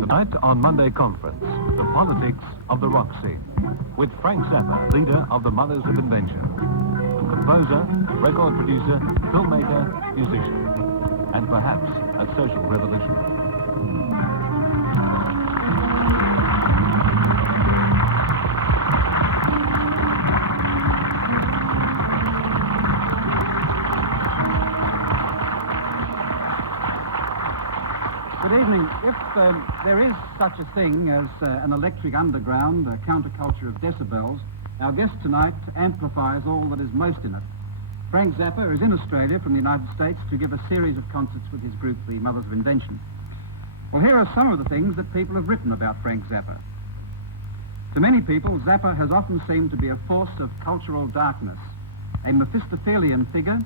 Tonight on Monday Conference, the politics of the rock scene, with Frank Zappa, leader of the Mothers of Invention, a composer, record producer, filmmaker, musician, and perhaps a social revolution. Good evening. If there is such a thing as an electric underground, a counterculture of decibels, our guest tonight amplifies all that is most in it. Frank Zappa is in Australia from the United States to give a series of concerts with his group, the Mothers of Invention. Well, here are some of the things that people have written about Frank Zappa. To many people, Zappa has often seemed to be a force of cultural darkness, a Mephistophelian figure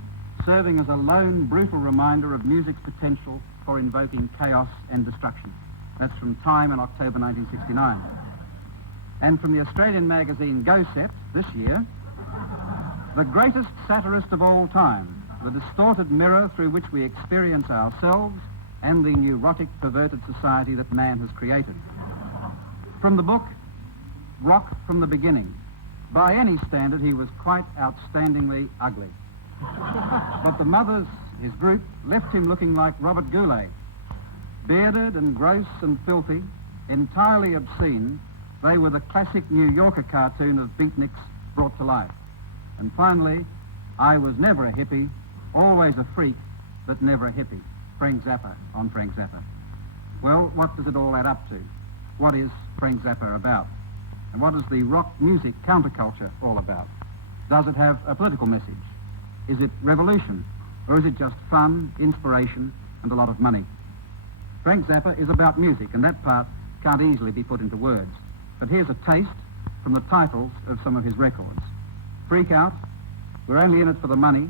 serving as a lone, brutal reminder of music's potential for invoking chaos and destruction. That's from Time in October 1969. And from the Australian magazine Gocept this year, the greatest satirist of all time, the distorted mirror through which we experience ourselves and the neurotic, perverted society that man has created. From the book, Rock from the Beginning. By any standard, he was quite outstandingly ugly. But the Mothers, his group, left him looking like Robert Goulet. Bearded and gross and filthy, entirely obscene, they were the classic New Yorker cartoon of beatniks brought to life. And finally, I was never a hippie, always a freak, but never a hippie. Frank Zappa on Frank Zappa. Well, what does it all add up to? What is Frank Zappa about? And what is the rock music counterculture all about? Does it have a political message? Is it revolution? Or is it just fun, inspiration, and a lot of money? Frank Zappa is about music, and that part can't easily be put into words. But here's a taste from the titles of some of his records. Freak Out, We're Only In It For The Money,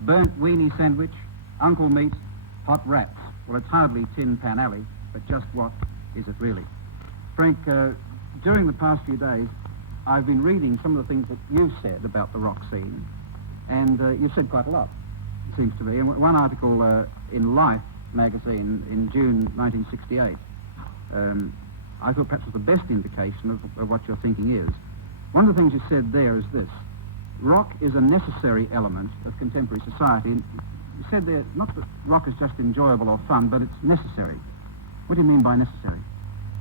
Burnt Weenie Sandwich, Uncle Meat, Hot Rats. Well, it's hardly Tin Pan Alley, but just what is it really? Frank, during the past few days, I've been reading some of the things that you've said about the rock scene, and you've said quite a lot, it seems to me. And one article in Life magazine in June 1968, I thought perhaps was the best indication of what your thinking is. One of the things you said there is this: rock is a necessary element of contemporary society. And you said there, not that rock is just enjoyable or fun, but it's necessary. What do you mean by necessary?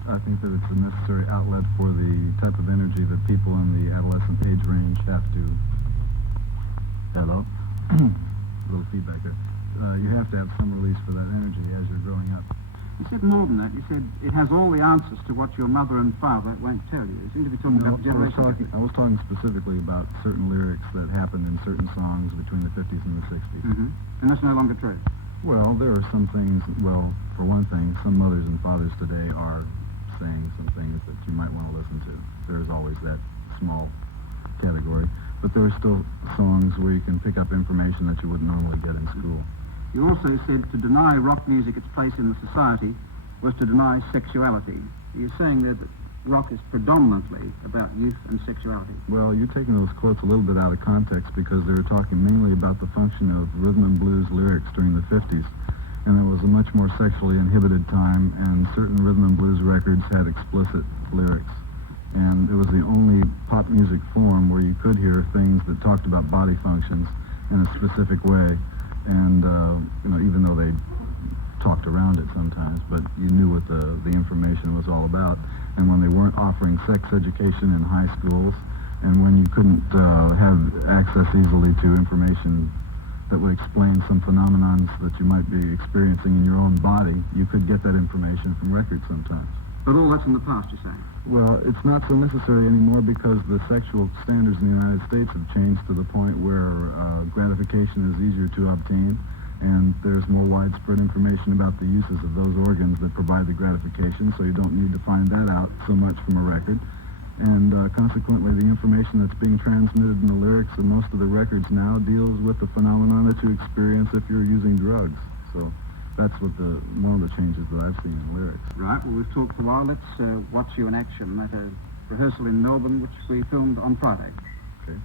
I think that it's a necessary outlet for the type of energy that people in the adolescent age range have to... Hello? A little feedback there. You have to have some release for that energy as you're growing up. You said more than that. You said it has all the answers to what your mother and father won't tell you. You seem to be talking about the generation. I was talking specifically about certain lyrics that happened in certain songs between the 50s and the 60s. Mm-hmm. And that's no longer true. Well, there are some things, well, for one thing, some mothers and fathers today are saying some things that you might want to listen to. There's always that small category. But there are still songs where you can pick up information that you wouldn't normally get in school. You also said to deny rock music its place in the society was to deny sexuality. You're saying there that rock is predominantly about youth and sexuality. Well, you're taking those quotes a little bit out of context because they were talking mainly about the function of rhythm and blues lyrics during the 50s. And it was a much more sexually inhibited time, and certain rhythm and blues records had explicit lyrics. And it was the only pop music form where you could hear things that talked about body functions in a specific way. And, even though they talked around it sometimes, but you knew what the information was all about. And when they weren't offering sex education in high schools, and when you couldn't have access easily to information that would explain some phenomenons that you might be experiencing in your own body, you could get that information from records sometimes. But all that's in the past, you're saying? Well, it's not so necessary anymore because the sexual standards in the United States have changed to the point where gratification is easier to obtain, and there's more widespread information about the uses of those organs that provide the gratification, so you don't need to find that out so much from a record. And consequently, the information that's being transmitted in the lyrics of most of the records now deals with the phenomenon that you experience if you're using drugs. So that's what one of the changes that I've seen in lyrics. Right, well, we've talked for a while. Let's watch you in action at a rehearsal in Melbourne, which we filmed on Friday. Okay.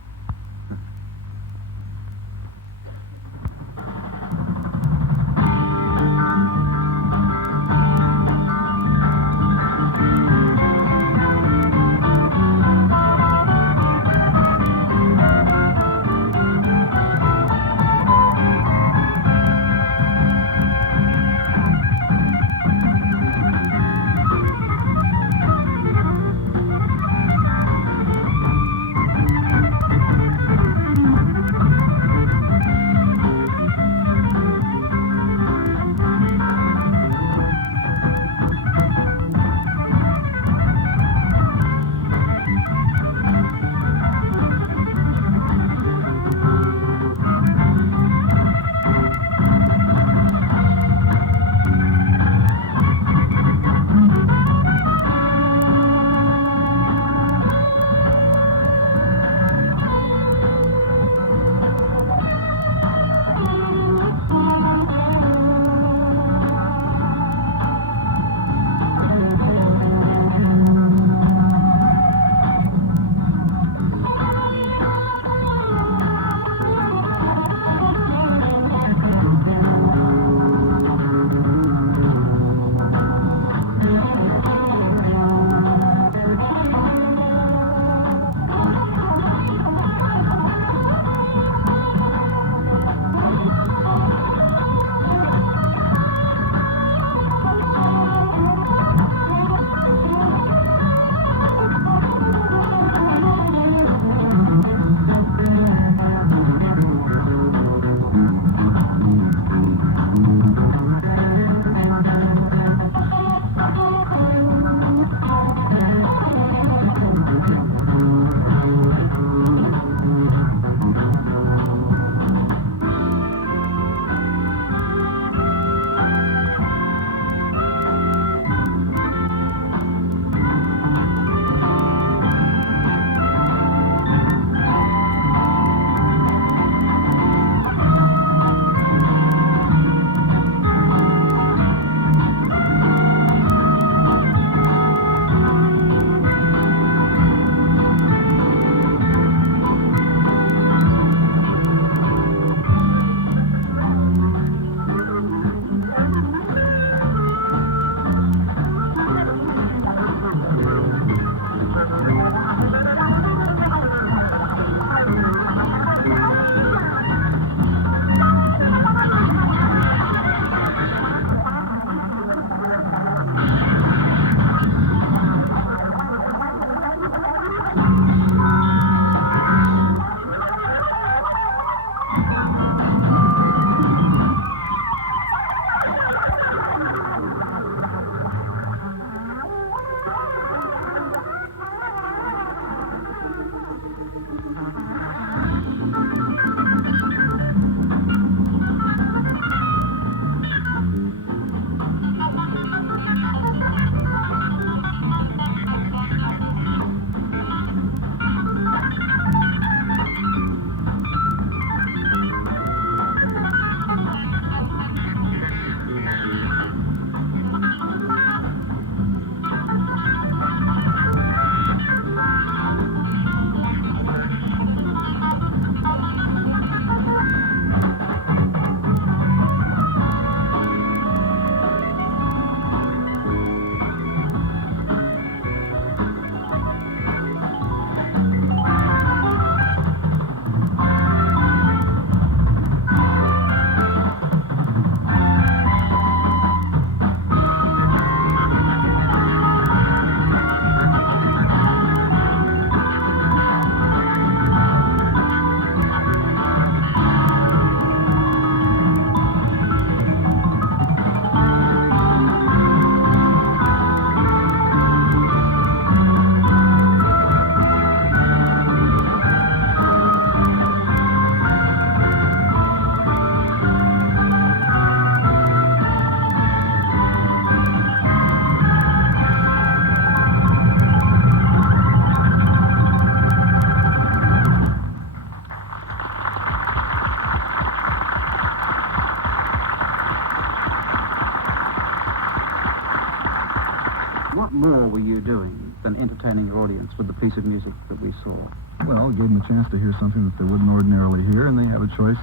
What more were you doing than entertaining your audience with the piece of music that we saw? Well, it gave them a chance to hear something that they wouldn't ordinarily hear, and they have a choice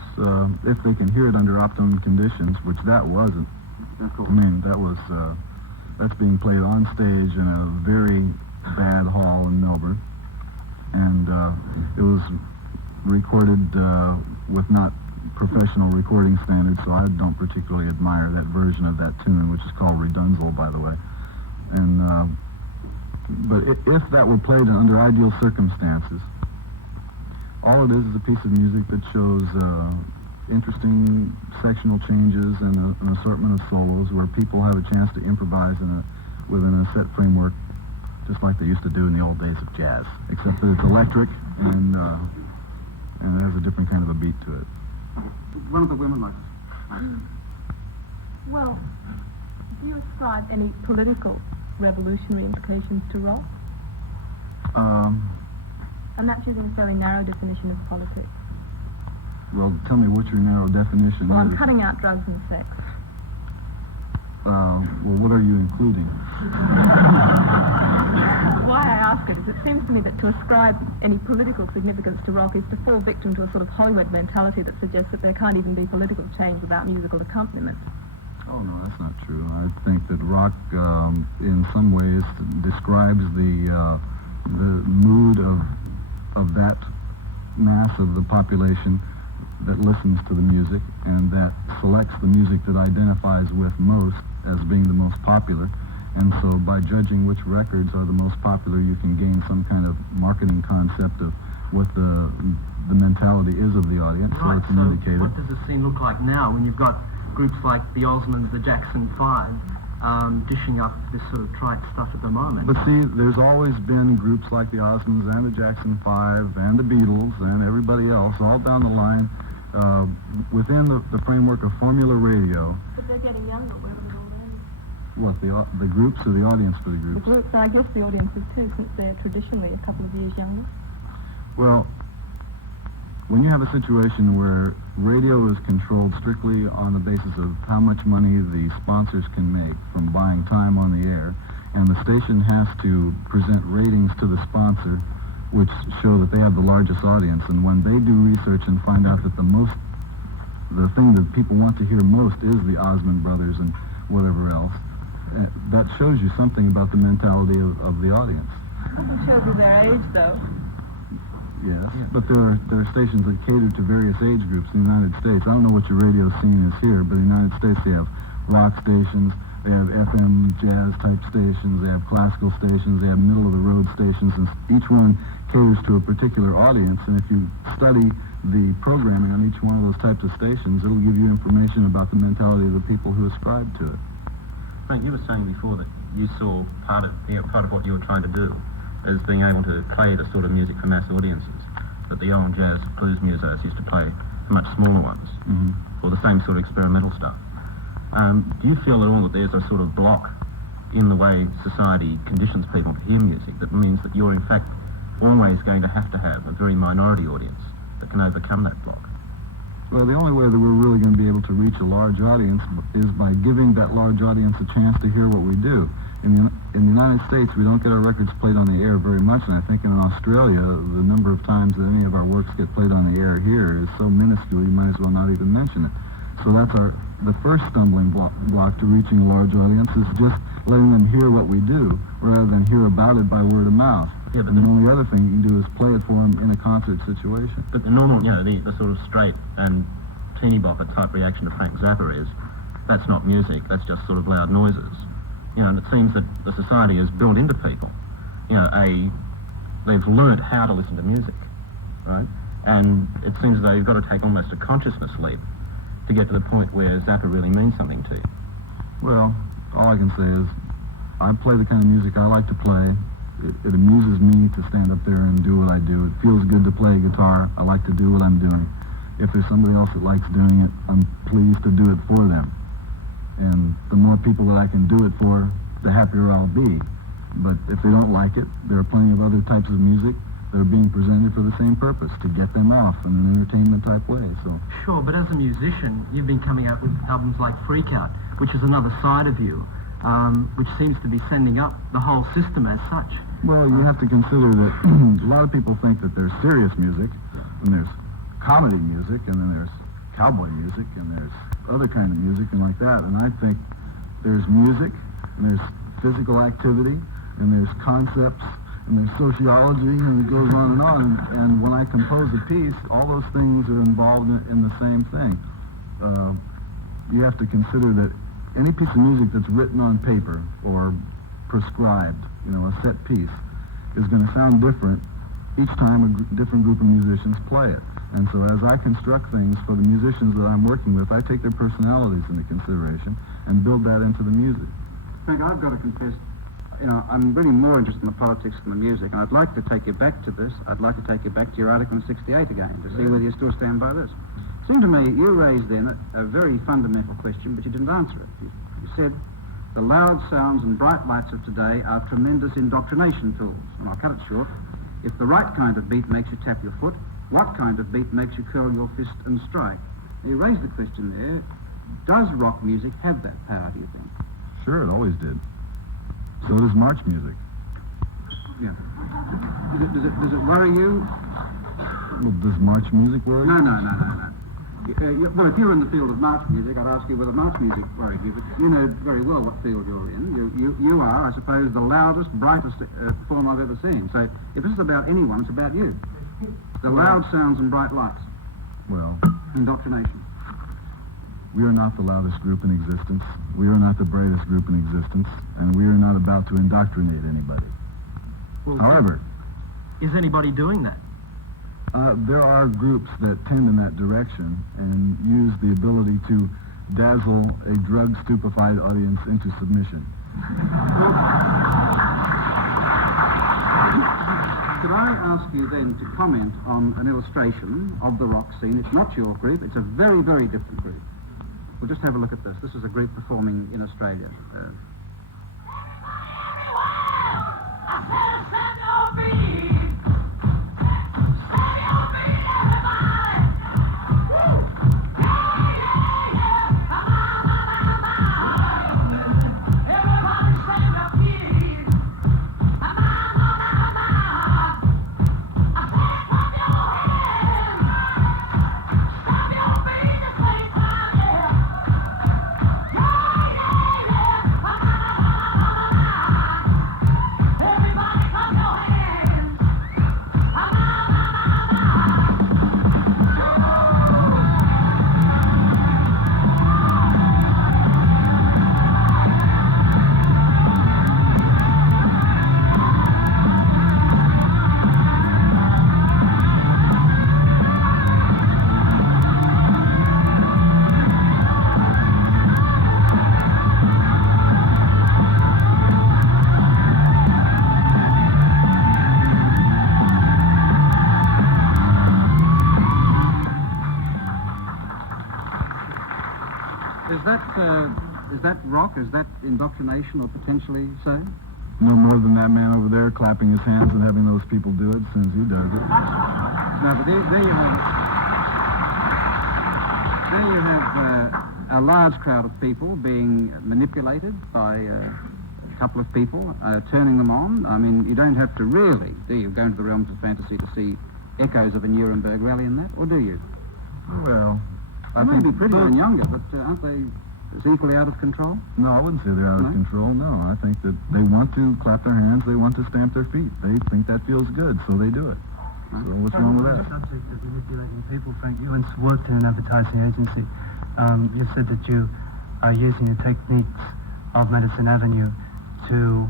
if they can hear it under optimum conditions, which that wasn't. Cool. I mean, that's being played on stage in a very bad hall in Melbourne, and it was recorded with not professional recording standards, so I don't particularly admire that version of that tune, which is called RDNZL, by the way. And but if that were played under ideal circumstances, all it is a piece of music that shows interesting sectional changes and an assortment of solos where people have a chance to improvise within a set framework, just like they used to do in the old days of jazz, except that it's electric and it has a different kind of a beat to it. One of the women likes Well, do you ascribe any political revolutionary implications to rock? And that's using a fairly narrow definition of politics. Well, tell me what your narrow definition Well, is. I'm cutting out drugs and sex. Well, what are you including? Why I ask it is it seems to me that to ascribe any political significance to rock is to fall victim to a sort of Hollywood mentality that suggests that there can't even be political change without musical accompaniment. Oh, no, that's not true. I think that rock, in some ways, describes the mood of that mass of the population that listens to the music and that selects the music that identifies with most as being the most popular. And so by judging which records are the most popular, you can gain some kind of marketing concept of what the mentality is of the audience. Right, So it's an indicator. what does the scene look like now when you've got groups like the Osmonds, the Jackson 5, dishing up this sort of trite stuff at the moment? But see, there's always been groups like the Osmonds and the Jackson 5 and the Beatles and everybody else all down the line within the framework of formula radio. But they're getting younger, where was it all then? What, the groups or the audience for the The groups? groups, I guess the audiences too, since they're traditionally a couple of years younger. Well, when you have a situation where radio is controlled strictly on the basis of how much money the sponsors can make from buying time on the air, and the station has to present ratings to the sponsor which show that they have the largest audience, and when they do research and find out that the thing that people want to hear most is the Osmond Brothers and whatever else, that shows you something about the mentality of the audience. It shows you their age, though. Yes, but there are stations that cater to various age groups in the United States. I don't know what your radio scene is here, but in the United States they have rock stations, they have FM jazz type stations, they have classical stations, they have middle of the road stations, and each one caters to a particular audience. And if you study the programming on each one of those types of stations, it'll give you information about the mentality of the people who ascribe to it. Frank, you were saying before that you saw part of what you were trying to do as being able to play the sort of music for mass audiences that the old jazz blues musos used to play for much smaller ones, or the same sort of experimental stuff. Do you feel at all that there's a sort of block in the way society conditions people to hear music that means that you're in fact always going to have a very minority audience that can overcome that block? Well, the only way that we're really going to be able to reach a large audience is by giving that large audience a chance to hear what we do. In the United States, we don't get our records played on the air very much, and I think in Australia, the number of times that any of our works get played on the air here is so minuscule you might as well not even mention it. So that's the first stumbling block to reaching a large audience is just letting them hear what we do rather than hear about it by word of mouth. Yeah, but and the only other thing you can do is play it for them in a concert situation. But the normal, the sort of straight and teeny bopper type reaction to Frank Zappa is, that's not music, that's just sort of loud noises. And it seems that the society has built into people, they've learned how to listen to music, right? And it seems as though you've got to take almost a consciousness leap to get to the point where Zappa really means something to you. Well, all I can say is I play the kind of music I like to play. It amuses me to stand up there and do what I do. It feels good to play guitar. I like to do what I'm doing. If there's somebody else that likes doing it, I'm pleased to do it for them. And the more people that I can do it for, the happier I'll be. But if they don't like it, there are plenty of other types of music that are being presented for the same purpose, to get them off in an entertainment type way. So Sure, but as a musician, you've been coming out with albums like Freak Out, which is another side of you. which seems to be sending up the whole system as such. Well, you have to consider that a lot of people think that there's serious music, and there's comedy music, and then there's cowboy music, and there's other kind of music and like that. And I think there's music, and there's physical activity, and there's concepts, and there's sociology, and it goes on and on. And when I compose a piece, all those things are involved in the same thing. You have to consider that any piece of music that's written on paper or prescribed, a set piece, is going to sound different each time a different group of musicians play it. And so as I construct things for the musicians that I'm working with, I take their personalities into consideration and build that into the music. Frank, I've got to confess, I'm really more interested in the politics than the music, and I'd like to take you back to this. I'd like to take you back to your article in 68 again, to see whether you still stand by this. It seemed to me you raised then a very fundamental question, but you didn't answer it. You said, the loud sounds and bright lights of today are tremendous indoctrination tools. And I'll cut it short. If the right kind of beat makes you tap your foot, what kind of beat makes you curl your fist and strike? Now, you raised the question there, does rock music have that power, do you think? Sure, it always did. So does march music. Yeah. Does it worry you? Well, does march music worry you? No. Well, if you're in the field of march music, I'd ask you whether march music worried you, but you know very well what field you're in. You are, I suppose, the loudest, brightest performer I've ever seen. So if this is about anyone, it's about you. The loud sounds and bright lights. Well, indoctrination. We are not the loudest group in existence. We are not the brightest group in existence, and we are not about to indoctrinate anybody. Well, however, is anybody doing that? There are groups that tend in that direction and use the ability to dazzle a drug-stupefied audience into submission. Could I ask you then to comment on an illustration of the rock scene? It's not your group, it's a very, very different group. We'll just have a look at this. This is a group performing in Australia. Is that rock? Is that indoctrination, or potentially so? No more than that man over there clapping his hands and having those people do it as soon as he does it. No, but there you have a large crowd of people being manipulated by a couple of people, turning them on. I mean, you don't have to really, do you, go into the realms of fantasy to see echoes of a Nuremberg rally in that, or do you? Well, I may be prettier and younger, but aren't they equally out of control? No, I wouldn't say they're out of control, no. I think that they want to clap their hands, they want to stamp their feet. They think that feels good, so they do it. So what's wrong with that? On the subject of manipulating people, Frank, you once worked in an advertising agency. You said that you are using the techniques of Madison Avenue to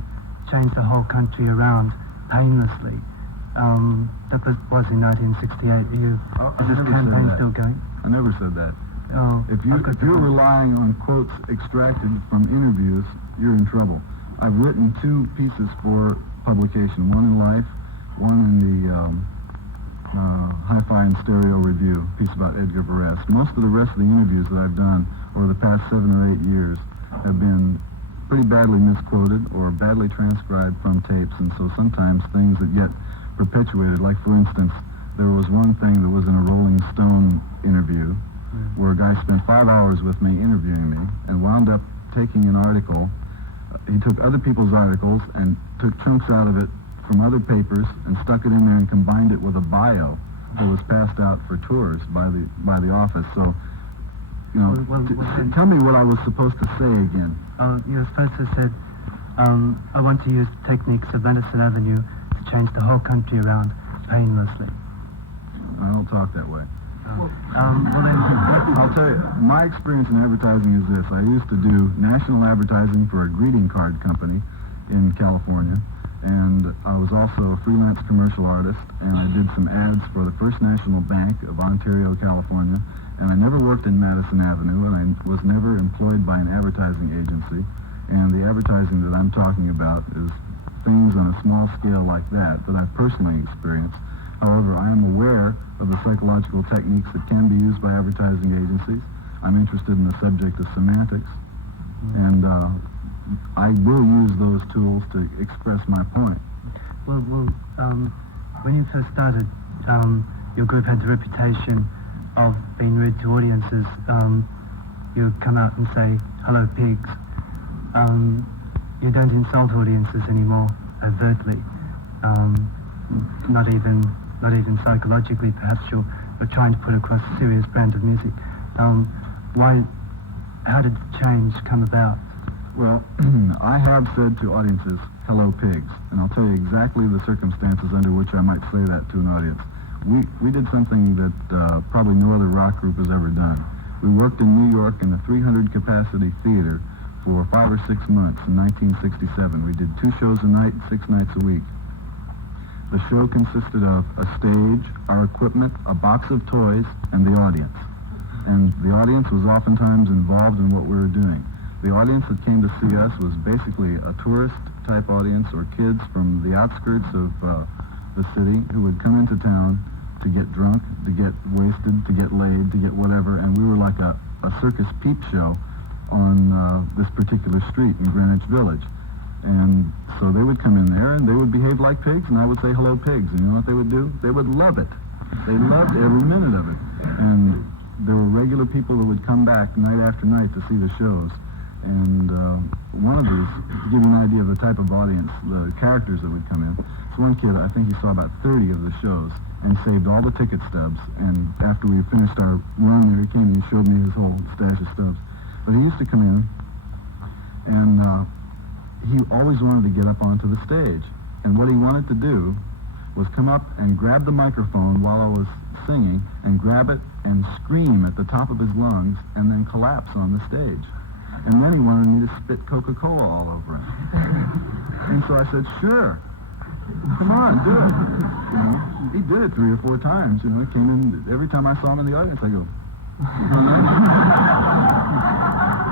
change the whole country around painlessly. That was in 1968. Is this campaign still going? I never said that. Oh, if you're relying on quotes extracted from interviews, you're in trouble. I've written 2 pieces for publication, one in Life, one in the Hi-Fi and Stereo Review, a piece about Edgar Varese. Most of the rest of the interviews that I've done over the past 7 or 8 years have been pretty badly misquoted or badly transcribed from tapes, and so sometimes things that get perpetuated, like for instance, there was one thing that was in a Rolling Stone interview where a guy spent 5 hours with me interviewing me and wound up taking an article he took other people's articles and took chunks out of it from other papers and stuck it in there and combined it with a bio that was passed out for tours by the office. So, you know, tell me what I was supposed to say again. You were supposed to have said, I want to use techniques of Madison Avenue to change the whole country around painlessly. I don't talk that way. Well then, I'll tell you, my experience in advertising is this. I used to do national advertising for a greeting card company in California, and I was also a freelance commercial artist, and I did some ads for the First National Bank of Ontario, California, and I never worked in Madison Avenue, and I was never employed by an advertising agency, and the advertising that I'm talking about is things on a small scale like that I've personally experienced. However, I am aware of the psychological techniques that can be used by advertising agencies. I'm interested in the subject of semantics, and I will use those tools to express my point. well, when you first started, your group had the reputation of being rude to audiences. You would come out and say, "Hello, pigs." You don't insult audiences anymore overtly. Not even psychologically. Perhaps you're trying to put across a serious brand of music. How did the change come about? Well, I have said to audiences, "Hello, pigs," and I'll tell you exactly the circumstances under which I might say that to an audience. We did something that probably no other rock group has ever done. We worked in New York in a 300-capacity theater for 5 or 6 months in 1967. We did 2 shows a night, 6 nights a week. The show consisted of a stage, our equipment, a box of toys, and the audience. And the audience was oftentimes involved in what we were doing. The audience that came to see us was basically a tourist-type audience or kids from the outskirts of the city who would come into town to get drunk, to get wasted, to get laid, to get whatever, and we were like a circus peep show on this particular street in Greenwich Village. And so they would come in there and they would behave like pigs, and I would say, "Hello, pigs." And you know what they would do? They would love it. They loved every minute of it. And there were regular people that would come back night after night to see the shows. And one of these, to give you an idea of the type of audience, the characters that would come in, this one kid, I think he saw about 30 of the shows and saved all the ticket stubs. And after we finished our run there, he came and showed me his whole stash of stubs. But he used to come in, and he always wanted to get up onto the stage. And what he wanted to do was come up and grab the microphone while I was singing, and grab it and scream at the top of his lungs, and then collapse on the stage. And then he wanted me to spit Coca-Cola all over him. And so I said, "Sure, come on, do it." You know, he did it 3 or 4 times. You know, he came in, every time I saw him in the audience, I go,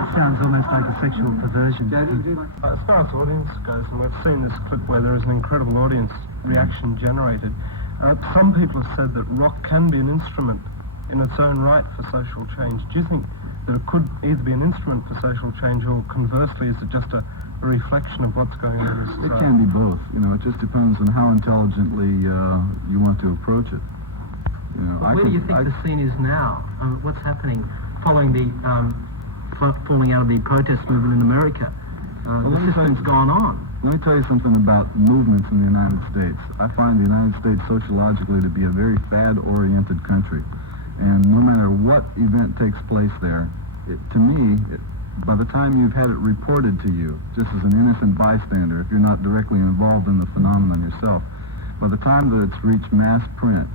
It sounds almost like a sexual perversion. As far as audience goes, and we've seen this clip where there is an incredible audience reaction generated, some people have said that rock can be an instrument in its own right for social change. Do you think that it could either be an instrument for social change, or conversely, is it just a reflection of what's going on in society? It can be both. You know, it just depends on how intelligently you want to approach it. You know, Where do you think the scene is now? What's happening following the falling out of the protest movement in America? The system's gone on. Let me tell you something about movements in the United States. I find the United States sociologically to be a very fad-oriented country. And no matter what event takes place there, to me, by the time you've had it reported to you, just as an innocent bystander, if you're not directly involved in the phenomenon yourself, by the time that it's reached mass print,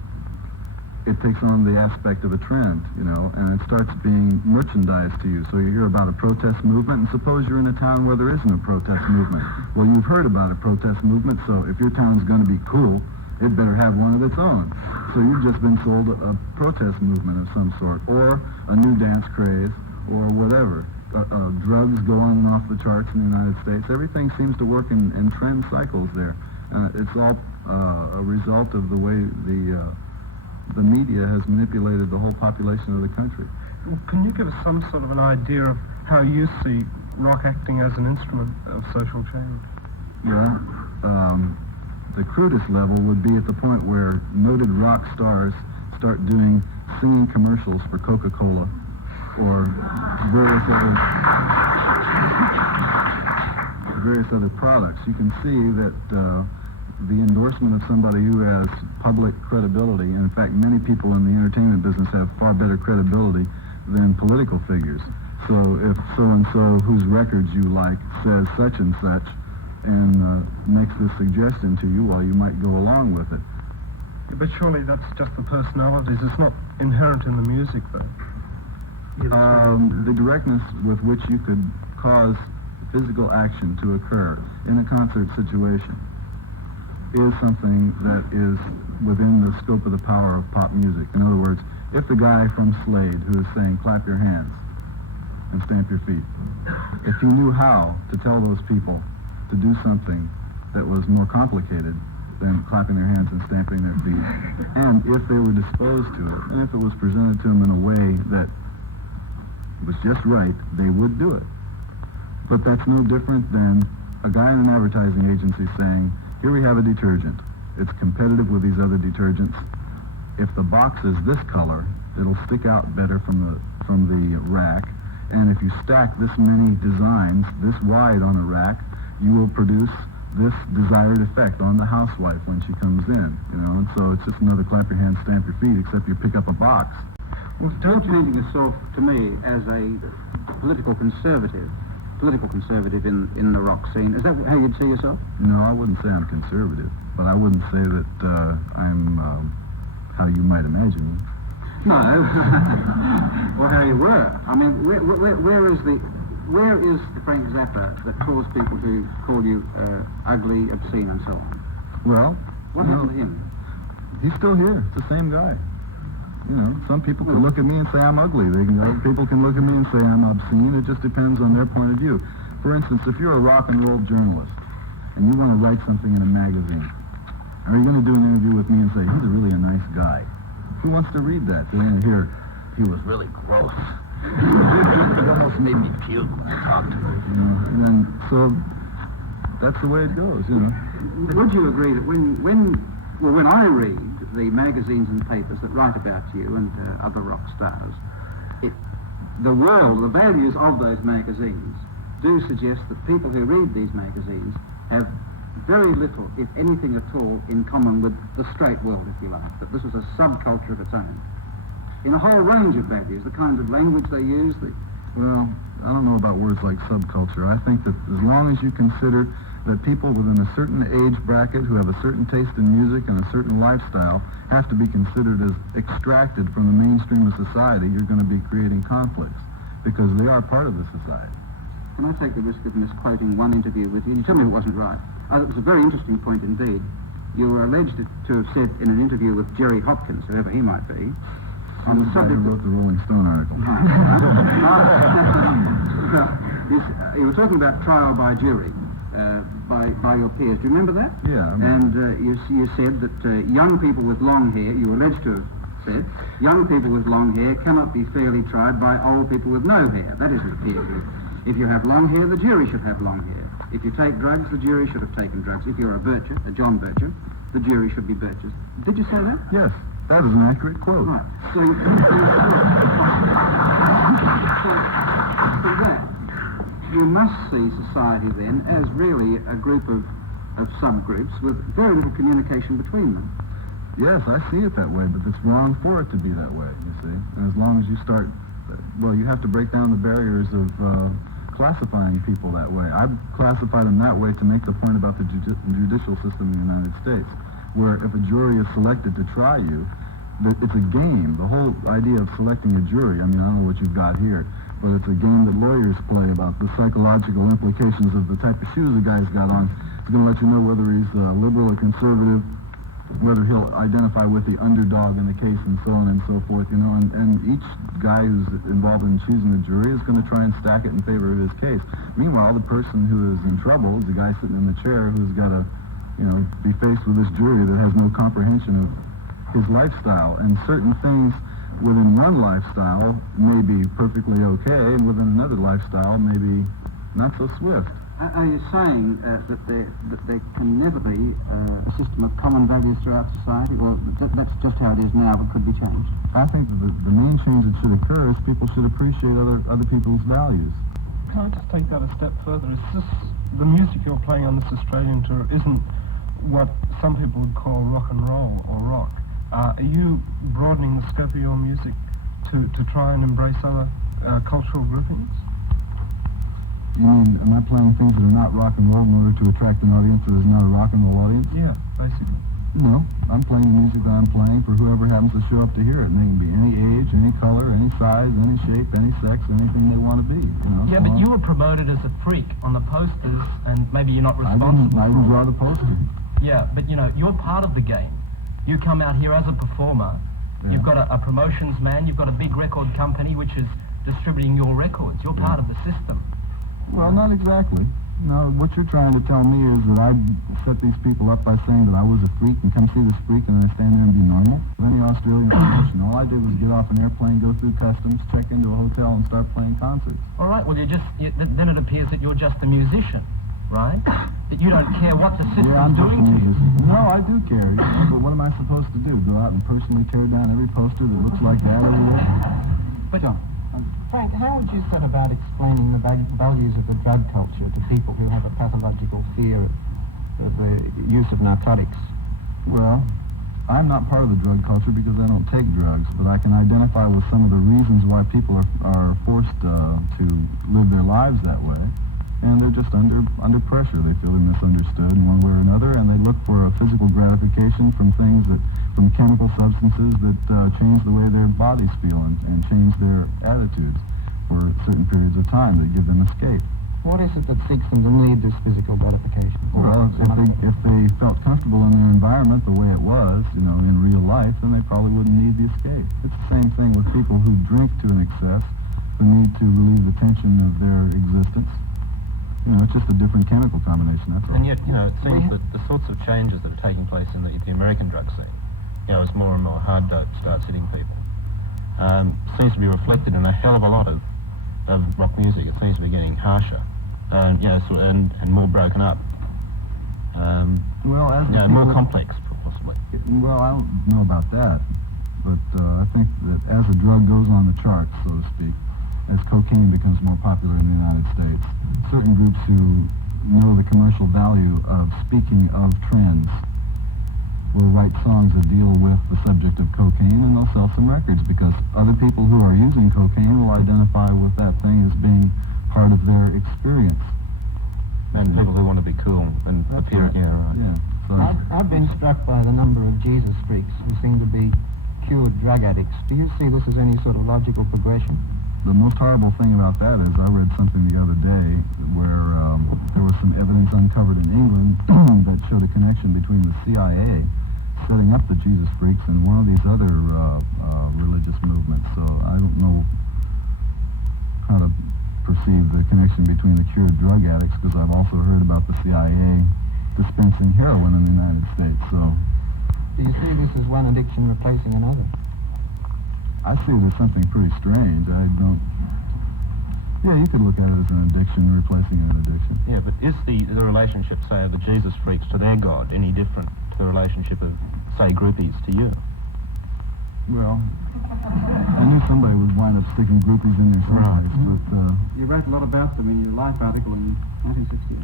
it takes on the aspect of a trend, you know, and it starts being merchandised to you. So you hear about a protest movement, and suppose you're in a town where there isn't a protest movement. Well, you've heard about a protest movement, so if your town's going to be cool, it better have one of its own. So you've just been sold a protest movement of some sort, or a new dance craze, or whatever. Drugs go on and off the charts in the United States. Everything seems to work in trend cycles there. It's all a result of the way the media has manipulated the whole population of the country. Can you give us some sort of an idea of how you see rock acting as an instrument of social change? Well, the crudest level would be at the point where noted rock stars start doing singing commercials for Coca-Cola or various various other products, you can see that the endorsement of somebody who has public credibility, and in fact many people in the entertainment business have far better credibility than political figures. So if so-and-so whose records you like says such and such and makes this suggestion to you, well, you might go along with it. Yeah, but surely that's just the personalities. It's not inherent in the music, though. The directness with which you could cause physical action to occur in a concert situation is something that is within the scope of the power of pop music. In other words, if the guy from Slade who is saying clap your hands and stamp your feet, if he knew how to tell those people to do something that was more complicated than clapping their hands and stamping their feet, and if they were disposed to it, and if it was presented to them in a way that was just right, they would do it. But that's no different than a guy in an advertising agency saying, here we have a detergent. It's competitive with these other detergents. If the box is this color, it'll stick out better from the rack. And if you stack this many designs this wide on a rack, you will produce this desired effect on the housewife when she comes in. You know, and so it's just another clap your hands, stamp your feet, except you pick up a box. Well, you're painting yourself, to me, as a political conservative in the rock scene. Is that how you'd see yourself? No, I wouldn't say I'm conservative, but I wouldn't say that I'm how you might imagine me. No, or how you were. I mean, where is the Frank Zappa that caused people to call you ugly, obscene, and so on? Well, what happened to him? He's still here. It's the same guy. You know, some people can look at me and say I'm ugly. Other people can look at me and say I'm obscene. It just depends on their point of view. For instance, if you're a rock and roll journalist and you want to write something in a magazine, are you going to do an interview with me and say, he's really a nice guy? Who wants to read that? They want to hear, he was really gross. It almost made me puke when I talked to him. You know, and so that's the way it goes, you know. Would you agree that when I read the magazines and papers that write about you and other rock stars, the values of those magazines do suggest that people who read these magazines have very little, if anything at all, in common with the straight world, if you like, that this is a subculture of its own. In a whole range of values, the kind of language they use, Well, I don't know about words like subculture. I think that as long as you consider that people within a certain age bracket who have a certain taste in music and a certain lifestyle have to be considered as extracted from the mainstream of society, you're going to be creating conflicts because they are part of the society. Can I take the risk of misquoting one interview with you? You tell me it wasn't right. It was a very interesting point indeed. You were alleged to have said in an interview with Jerry Hopkins, whoever he might be, on the subject who wrote the Rolling Stone article. You were talking about trial by jury. By your peers. Do you remember that? Yeah. And you said that young people with long hair, you were alleged to have said, young people with long hair cannot be fairly tried by old people with no hair. That isn't a peer group. If you have long hair, the jury should have long hair. If you take drugs, the jury should have taken drugs. If you're a Bircher, a John Bircher, the jury should be Birchers. Did you say that? Yes. That is an accurate quote. Right. So that, you must see society then as really a group of subgroups with very little communication between them. Yes, I see it that way, but it's wrong for it to be that way, you see. And as long as you start, you have to break down the barriers of classifying people that way. I classify them that way to make the point about the judicial system in the United States, where if a jury is selected to try you, it's a game. The whole idea of selecting a jury, I mean, I don't know what you've got here, but it's a game that lawyers play about the psychological implications of the type of shoes the guy's got on. It's going to let you know whether he's liberal or conservative, whether he'll identify with the underdog in the case, and so on and so forth, you know, and each guy who's involved in choosing the jury is going to try and stack it in favor of his case. Meanwhile, the person who is in trouble is the guy sitting in the chair who's got to, you know, be faced with this jury that has no comprehension of his lifestyle, and certain things within one lifestyle may be perfectly okay, and within another lifestyle may be not so swift. Are you saying that there can never be a system of common values throughout society, or that's just how it is now, but could be changed? I think that the main change that should occur is people should appreciate other people's values. can I just take that a step further? Is this, the music you're playing on this Australian tour isn't what some people would call rock and roll or rock. Are you broadening the scope of your music to try and embrace other cultural groupings? You mean, am I playing things that are not rock and roll in order to attract an audience that is not a rock and roll audience? Yeah, basically. No, I'm playing the music that I'm playing for whoever happens to show up to hear it. And they can be any age, any color, any size, any shape, any sex, anything they want to be. You know? Yeah, but you were promoted as a freak on the posters, and maybe you're not responsible. I didn't draw the poster. Yeah, but you know, you're part of the game. You come out here as a performer. Yeah. You've got a promotions man. You've got a big record company which is distributing your records. You're part of the system. Well, not exactly. No, what you're trying to tell me is that I set these people up by saying that I was a freak and come see this freak and then I stand there and be normal. With any Australian promotion, all I did was get off an airplane, go through customs, check into a hotel, and start playing concerts. All right, well, then it appears that you're just a musician, right? That you don't care what the system's Yeah, I'm just doing a to you. musician. No, I do care. You know, but what am I supposed to do? Go out and personally tear down every poster that looks like that everywhere? But John, Frank, how would you set about explaining the values of the drug culture to people who have a pathological fear of the use of narcotics? Well, I'm not part of the drug culture because I don't take drugs, but I can identify with some of the reasons why people are forced to live their lives that way. And they're just under pressure. They feel they're misunderstood in one way or another, and they look for a physical gratification from from chemical substances that change the way their bodies feel and change their attitudes for certain periods of time that give them escape. What is it that seeks them to need this physical gratification? Well, if they felt comfortable in their environment the way it was, you know, in real life, then they probably wouldn't need the escape. It's the same thing with people who drink to an excess, who need to relieve the tension of their existence. You know, it's just a different chemical combination, that's all. And yet, you know, it seems that the sorts of changes that are taking place in the American drug scene, you know, as more and more hard dope starts hitting people, seems to be reflected in a hell of a lot of rock music. It seems to be getting harsher, you know, and more broken up. Well, as you know, more complex, possibly. Well, I don't know about that, but I think that as a drug goes on the charts, so to speak, as cocaine becomes more popular in the United States, certain groups who know the commercial value of speaking of trends will write songs that deal with the subject of cocaine, and they'll sell some records because other people who are using cocaine will identify with that thing as being part of their experience. And people who want to be cool and appear, right. yeah, right. Yeah. So I've been struck by the number of Jesus freaks who seem to be cured drug addicts. Do you see this as any sort of logical progression? the most horrible thing about that is I read something the other day where there was some evidence uncovered in England that showed a connection between the CIA setting up the Jesus freaks and one of these other religious movements. So I don't know how to perceive the connection between the cured drug addicts, because I've also heard about the CIA dispensing heroin in the United States. So do you see this as one addiction replacing another? I see it as something pretty strange. I don't... Yeah, you could look at it as an addiction replacing an addiction. Yeah, but is the relationship, say, of the Jesus freaks to their God any different to the relationship of, say, groupies to you? Well, I knew somebody would wind up sticking groupies in their someplace, but... You wrote a lot about them in your Life article in 1968.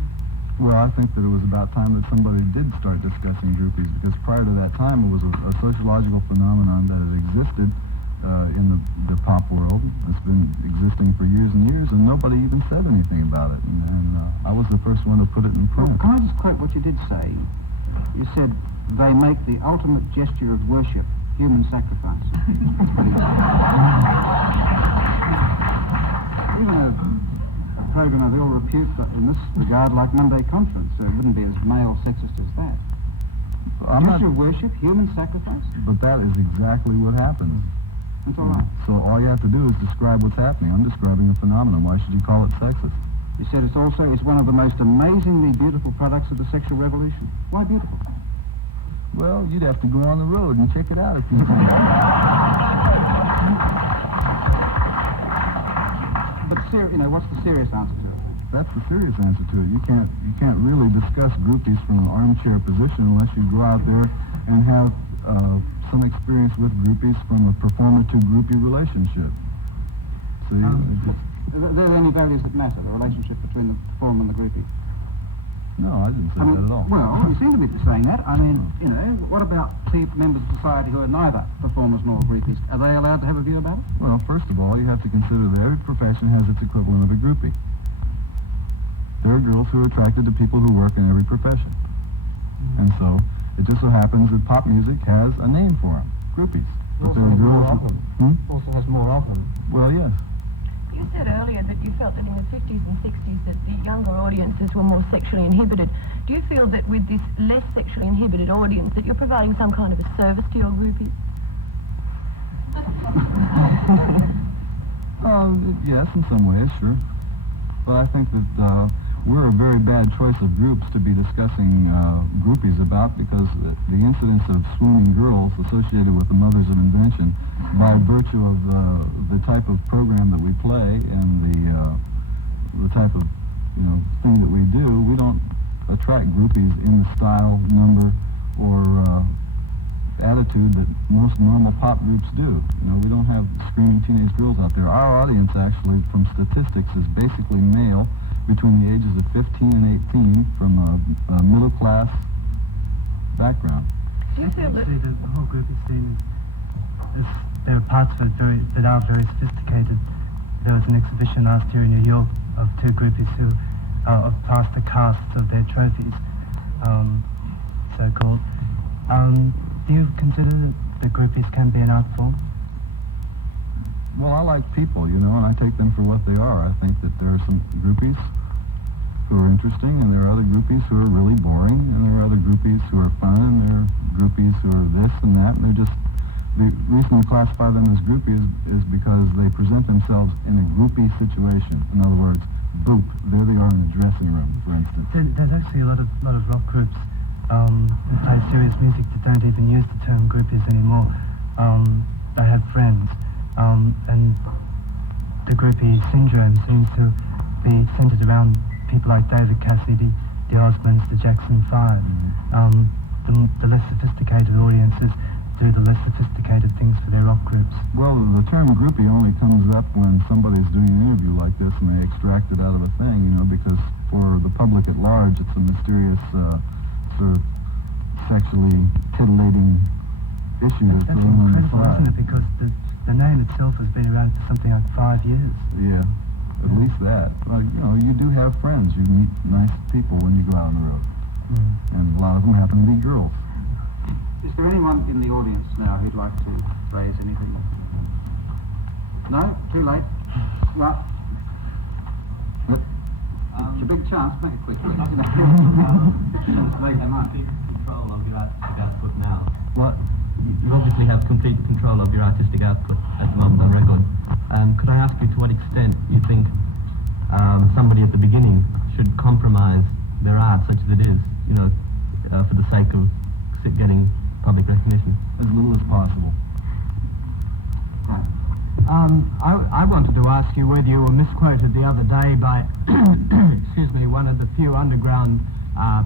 Well, I think that it was about time that somebody did start discussing groupies, because prior to that time it was a sociological phenomenon that had existed in the pop world. It's been existing for years and years, and nobody even said anything about it. And I was the first one to put it in print. Well, can I just quote what you did say? You said, they make the ultimate gesture of worship, human sacrifice. Even a program of ill repute in this regard, like Monday Conference, wouldn't be as male sexist as that. Gesture of worship, human sacrifice? But that is exactly what happens. That's all right. So all you have to do is describe what's happening. I'm describing a phenomenon. Why should you call it sexist? You said it's one of the most amazingly beautiful products of the sexual revolution. Why beautiful? Well, you'd have to go on the road and check it out if you can. But what's the serious answer to it? That's the serious answer to it. You can't really discuss groupies from an armchair position unless you go out there and have some experience with groupies from a performer to groupie relationship. So Are there any values that matter, the relationship between the performer and the groupie? No, I didn't say that at all. Well, you seem to be saying that. I mean, you know, what about members of society who are neither performers nor groupies? Are they allowed to have a view about it? Well, first of all, you have to consider that every profession has its equivalent of a groupie. There are girls who are attracted to people who work in every profession. And so, it just so happens that pop music has a name for them, groupies. But there are girls Also has more of them. Well, yes. You said earlier that you felt that in the 50s and 60s that the younger audiences were more sexually inhibited. Do you feel that with this less sexually inhibited audience that you're providing some kind of a service to your groupies? Yes, in some ways, sure. But I think that we're a very bad choice of groups to be discussing groupies about, because the incidence of swooning girls associated with the Mothers of Invention, by virtue of the type of program that we play and the type of thing that we do, we don't attract groupies in the style, number, or attitude that most normal pop groups do. We don't have screaming teenage girls out there. Our audience, actually, from statistics, is basically male between the ages of 15 and 18 from a middle-class background. Do you feel that... The whole groupie scene there are parts of it that are very sophisticated. There was an exhibition last year in New York of two groupies who of plaster casts of their trophies, so-called. Do you consider that the groupies can be an art form? Well, I like people, and I take them for what they are. I think that there are some groupies who are interesting, and there are other groupies who are really boring, and there are other groupies who are fun, and there are groupies who are this and that, and the reason we classify them as groupies is because they present themselves in a groupie situation. In other words, boop, there they are in the dressing room, for instance. There's actually a lot of rock groups who play serious music that don't even use the term groupies anymore. They have friends. And the groupie syndrome seems to be centered around people like David Cassidy, the Osmonds, the Jackson 5. The less sophisticated audiences do the less sophisticated things for their rock groups. Well, the term groupie only comes up when somebody's doing an interview like this and they extract it out of a thing, because for the public at large it's a mysterious sort of sexually titillating issue that's That's going on incredible, inside. isn't it? Because the name itself has been around for something like 5 years. Yeah, at least that. Well, you do have friends. You meet nice people when you go out on the road. And a lot of them happen to be girls. Is there anyone in the audience now who'd like to raise anything? No? Too late? Right. It's a big chance. Make it quick. Control of your artistic output now. What? You obviously have complete control of your artistic output at the moment on record. Could I ask you to what extent you think somebody at the beginning should compromise their art such as it is, for the sake of getting public recognition? As little as possible. I wanted to ask you whether you were misquoted the other day by, one of the few underground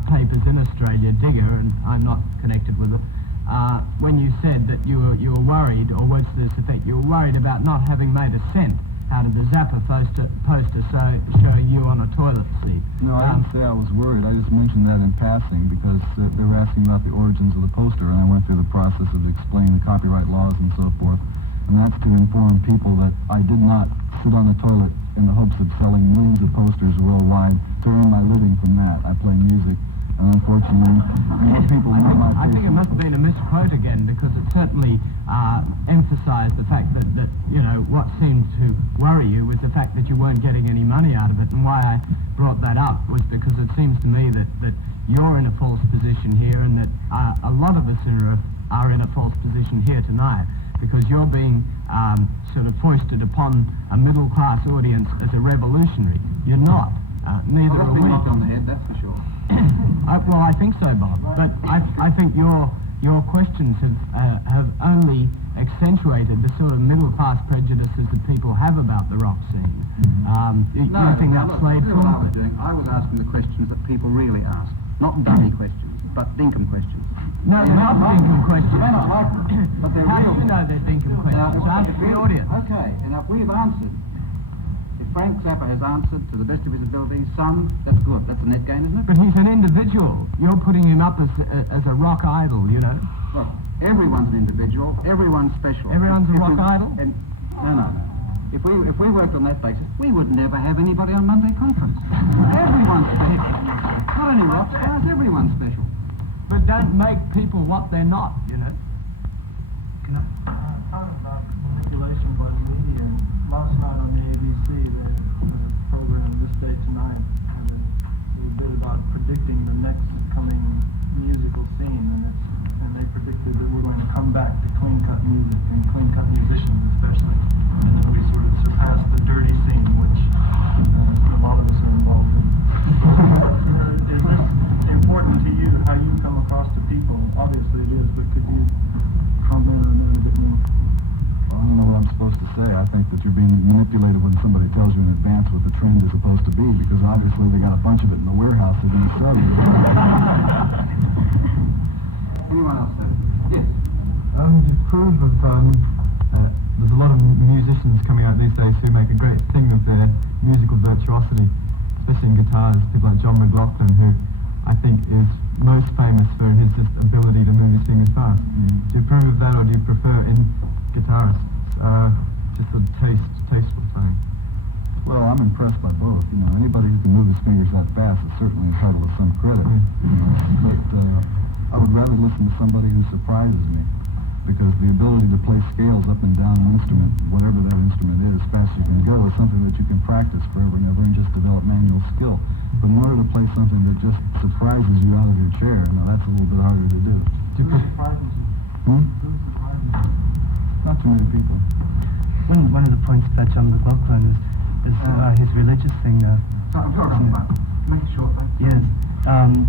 papers in Australia, Digger, and I'm not connected with it, when you said that you were worried, or words to this effect, you were worried about not having made a cent out of the Zappa poster showing you on a toilet seat. No, I didn't say I was worried. I just mentioned that in passing because they were asking about the origins of the poster, and I went through the process of explaining the copyright laws and so forth. And that's to inform people that I did not sit on the toilet in the hopes of selling millions of posters worldwide to earn my living from that. I play music, and unfortunately, most people know my I think it must have been a misquote again, because it certainly emphasized the fact that what seemed to worry you was the fact that you weren't getting any money out of it. And why I brought that up was because it seems to me that you're in a false position here, and that a lot of us are in a false position here tonight, because you're being sort of foisted upon a middle-class audience as a revolutionary. You're not. Neither are we. Knocked on the head, that's for sure. Well, I think so, Bob. But I think your questions have only accentuated the sort of middle-class prejudices that people have about the rock scene. You think that's Slade what I was doing. I was asking the questions that people really ask. Not dummy questions, but dinkum questions. No, they're not dinkum questions. You may not like them, but they're How real. do you know they're dinkum questions? Ask the audience. Okay, and if we've answered, if Frank Zappa has answered to the best of his ability. Some, that's good. That's a net gain, isn't it? But he's an individual. You're putting him up as a rock idol, you know. Look, everyone's an individual. Everyone's special. Everyone's a rock idol? No. If we worked on that basis, we would never have anybody on Monday conference. Everyone's special. Not only rock stars, everyone's special. But don't make people what they're not, you know. Talking about manipulation by the media, and last night on the ABC there was a program, This Day Tonight, and a little bit about predicting the next coming musical scene, and they predicted that we're going to come back to clean-cut music and clean-cut musicians especially, and that we sort of surpass the dirty scene, which a lot of us are involved in. Is this important to you, how you come across to people? Obviously it is, but could you comment on that a bit more? Well, I don't know what I'm supposed to say. I think that you're being manipulated when somebody tells you in advance what the trend is supposed to be, because obviously they got a bunch of it in the warehouse they're going to sell you. Anyone else, sir? Yes. To prove of, there's a lot of musicians coming out these days who make a great thing of their musical virtuosity, especially in guitars, people like John McLaughlin, who I think is most famous for his just ability to move his fingers fast. Do you approve of that, or do you prefer in guitarists just sort of tasteful playing? Well, I'm impressed by both. You know, anybody who can move his fingers that fast is certainly entitled to some credit. You know, but I would rather listen to somebody who surprises me, because the ability to play scales up and down an instrument, whatever that instrument is, as fast as you can go, is something that you can practice forever and ever and just develop manual skill. But in order to play something that just surprises you out of your chair, now that's a little bit harder to do. Who surprises you? Who surprises you? Not too many people. One of the points about John McLaughlin is his religious thing. I'm talking about. Make it short, mate. Yes,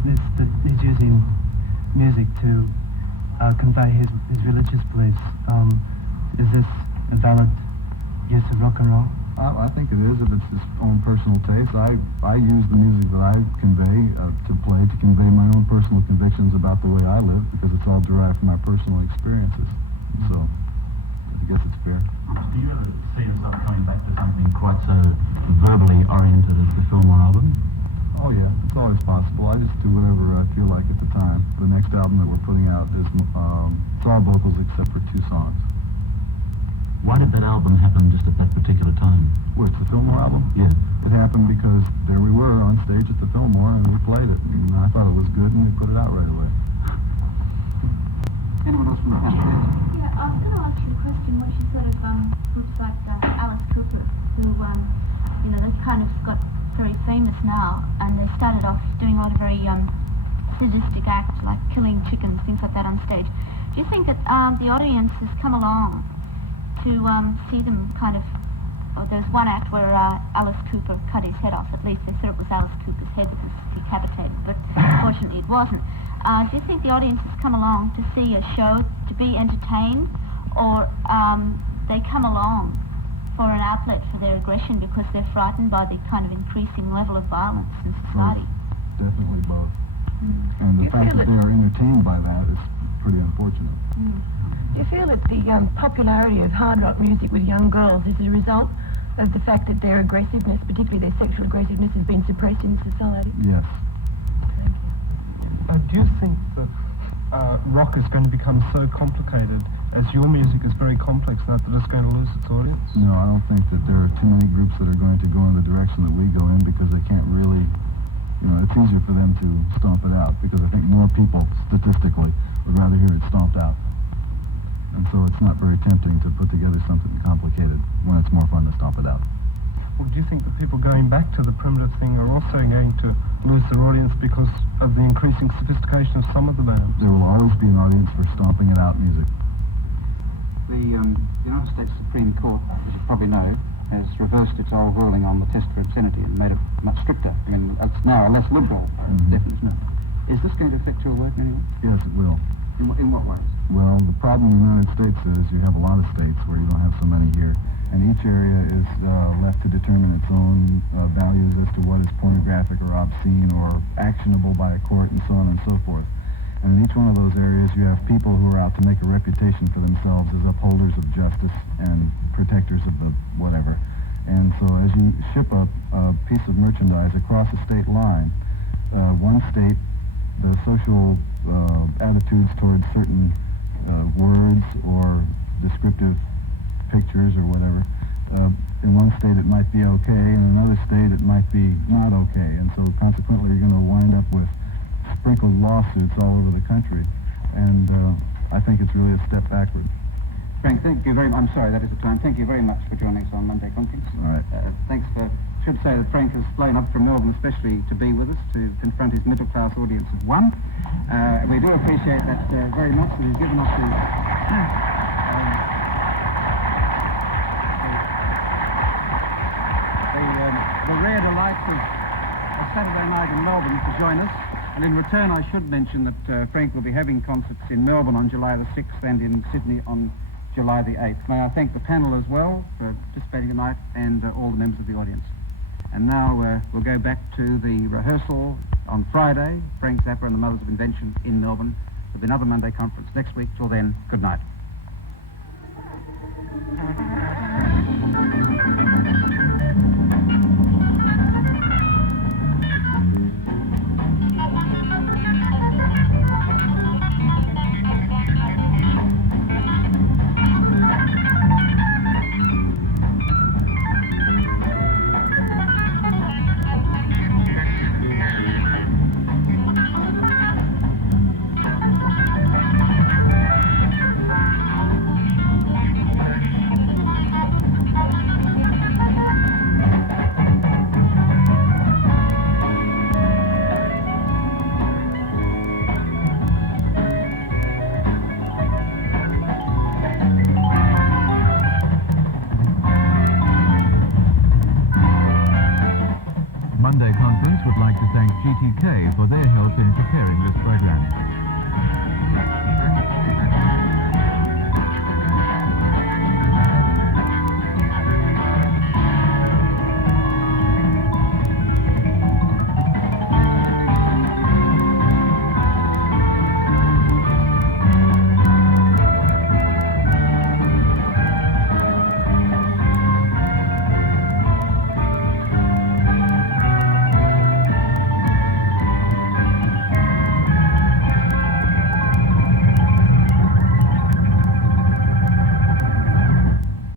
it's that he's using music to convey his religious beliefs. Is this a valid use of rock and roll? I think it is, if it's his own personal taste. I use the music that I convey to play to convey my own personal convictions about the way I live, because it's all derived from my personal experiences. So I guess it's fair. Do you ever see yourself coming back to something quite so verbally oriented as the Fillmore album? Oh yeah, it's always possible. I just do whatever I feel like at the time. The next album that we're putting out is it's all vocals except for 2 songs. Why did that album happen just at that particular time? Which, the Fillmore album? Yeah. It happened because there we were on stage at the Fillmore and we played it. And I thought it was good and we put it out right away. Anyone else from the panel? Yeah, I was going to ask you a question, what you sort of groups like Alice Cooper, who, they kind of got very famous now, and they started off doing a lot of very sadistic acts, like killing chickens, things like that on stage. Do you think that the audience has come along to see them kind of... there was one act where Alice Cooper cut his head off. At least they said it was Alice Cooper's head that was decapitated, but fortunately it wasn't. Do you think the audience has come along to see a show to be entertained, or they come along for an outlet for their aggression because they're frightened by the kind of increasing level of violence in society? Definitely both. And the fact that they are entertained by that is pretty unfortunate. Do you feel that the popularity of hard rock music with young girls is a result of the fact that their aggressiveness, particularly their sexual aggressiveness, has been suppressed in society? Yes. Do you think that rock is going to become so complicated, as your music is very complex now, that it's going to lose its audience? No, I don't think that there are too many groups that are going to go in the direction that we go in, because they can't really, it's easier for them to stomp it out, because I think more people, statistically, would rather hear it stomped out. And so it's not very tempting to put together something complicated when it's more fun to stomp it out. Well, do you think that people going back to the primitive thing are also going to lose their audience because of the increasing sophistication of some of the bands? There will always be an audience for stomping it out music. The United States Supreme Court, as you probably know, has reversed its old ruling on the test for obscenity and made it much stricter. I mean, it's now a less liberal definition of it. Is this going to affect your work in any way? Yes, it will. In what ways? Well, the problem in the United States is you have a lot of states where you don't have so many here. And each area is left to determine its own values as to what is pornographic or obscene or actionable by a court and so on and so forth. And in each one of those areas you have people who are out to make a reputation for themselves as upholders of justice and protectors of the whatever. And so as you ship a piece of merchandise across a state line, one state, the social attitudes towards certain words or descriptive pictures or whatever, in one state it might be okay, in another state it might be not okay, and so consequently you're going to wind up with sprinkled lawsuits all over the country, and I think it's really a step backward. Frank, thank you very much. I'm sorry, that is the time. Thank you very much for joining us on Monday Conference. All right. Thanks for... I should say that Frank has flown up from Melbourne especially to be with us, to confront his middle-class audience of one. We do appreciate that very much, and he's given us the rare delight of a Saturday night in Melbourne to join us. And in return, I should mention that Frank will be having concerts in Melbourne on July the 6th and in Sydney on July the 8th. May I thank the panel as well for participating tonight and all the members of the audience. And now we'll go back to the rehearsal on Friday, Frank Zappa and the Mothers of Invention in Melbourne. There'll be another Monday conference next week. Till then, good night. Monday Conference would like to thank GTK for their help in preparing this program.